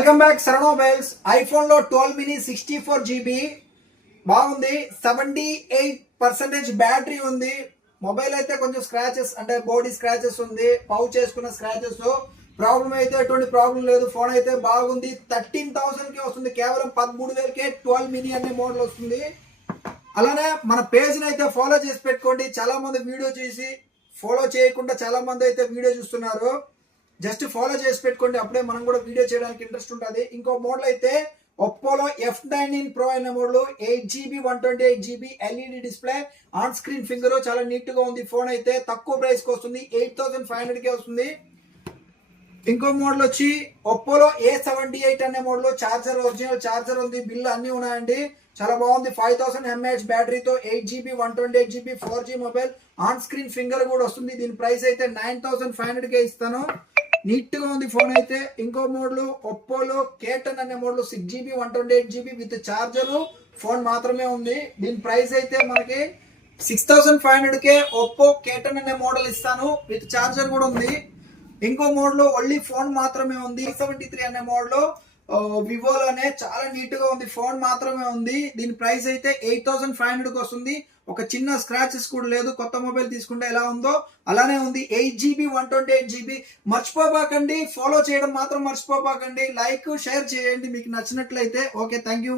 Welcome back శరణ mobiles. IPhone లో 12 mini 64GB బాగుంది. 78% battery ఉంది. మొబైల్ అయితే కొంచెం స్క్రాచెస్ అంటే బాడీ స్క్రాచెస్ ఉంది, పౌచ్ చేసుకున్న స్క్రాచెస్. ప్రాబ్లం అయితే ఎటువంటి ప్రాబ్లం లేదు. ఫోన్ అయితే బాగుంది. 13,000 కి వస్తుంది, కేవలం 13,000కే 12 మినీ అనే మోడల్ వస్తుంది. అలానే మన పేజ్ని అయితే ఫాలో చేసి పెట్టుకోండి. చాలా మంది వీడియో చేసి ఫాలో చేయకుండా చాలా మంది అయితే వీడియో చూస్తున్నారు. జస్ట్ ఫాలో చేసి పెట్టుకోండి, అప్పుడే మనం కూడా వీడియో చేయడానికి ఇంట్రెస్ట్ ఉంటుంది. ఇంకో మోడల్ అయితే ఒప్పోలో F19 Pro అనే model 8GB 128GB LED display, on screen finger, చాలా నీట్ గా ఉంది. ఫోన్ అయితే తక్కువ ప్రైస్ కి వస్తుంది, 8,500కే వస్తుంది. ఇంకో మోడల్ వచ్చి ఒప్పోలో A78 అనే మోడల్, చార్జర్ ఒరిజినల్ చార్జర్ ఉంది, బిల్ అన్ని ఉన్నాయండి. చాలా బాగుంది. 5000 mAh బ్యాటరీతో 8GB 128GB 4G mobile, on screen finger కూడా వస్తుంది. దీని ప్రైస్ అయితే 9,500కే ఇస్తాను. నీట్ గా ఉంది ఫోన్ అయితే. ఇంకో మోడల్ ఒప్పోలో K10 అనే model 6GB 128GB with charger phone మాత్రమే ఉంది. దీని ప్రైస్ అయితే మనకి 6,500కే ఒప్పో K10 అనే మోడల్ ఇస్తాను, విత్ చార్జర్ కూడా ఉంది. ఇంకో మోడల్ ఓన్లీ ఫోన్ మాత్రమే ఉంది, 73 అనే మోడల్ వివోలోనే, చాలా నీట్ గా ఉంది, ఫోన్ మాత్రమే ఉంది. దీని ప్రైస్ అయితే 8,500కి వస్తుంది. ఒక చిన్న స్క్రాచెస్ కూడా లేదు. కొత్త మొబైల్ తీసుకుంటే ఎలా ఉందో అలానే ఉంది. 8GB 128GB. మర్చిపోబాకండి, ఫాలో చేయడం మాత్రం మర్చిపోబాకండి. లైక్ షేర్ చేయండి మీకు నచ్చినట్లయితే. Okay, thank you.